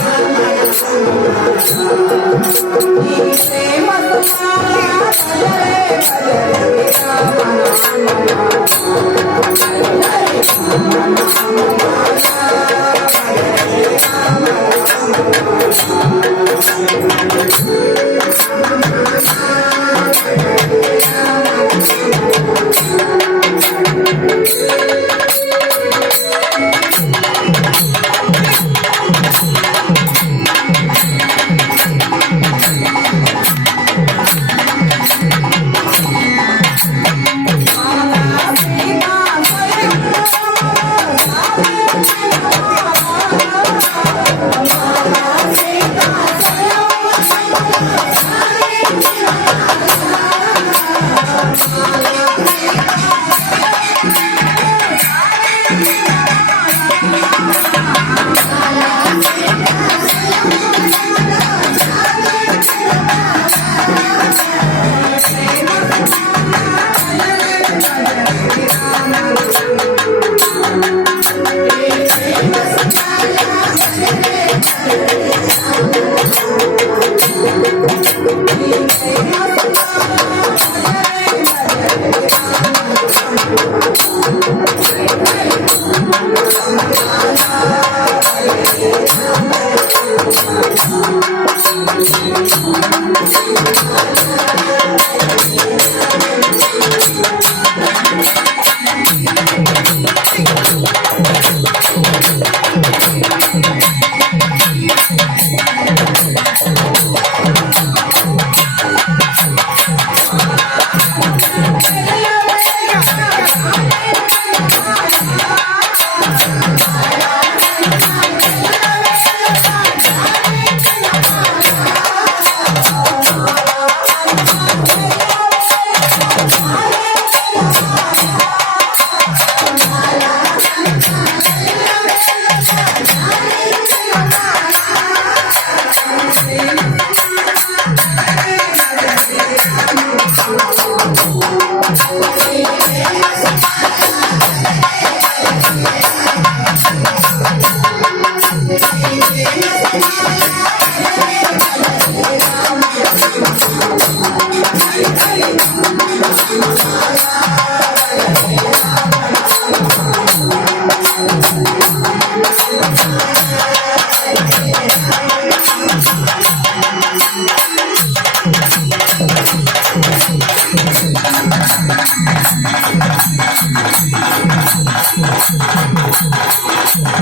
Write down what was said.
Thank you. Thank okay. you.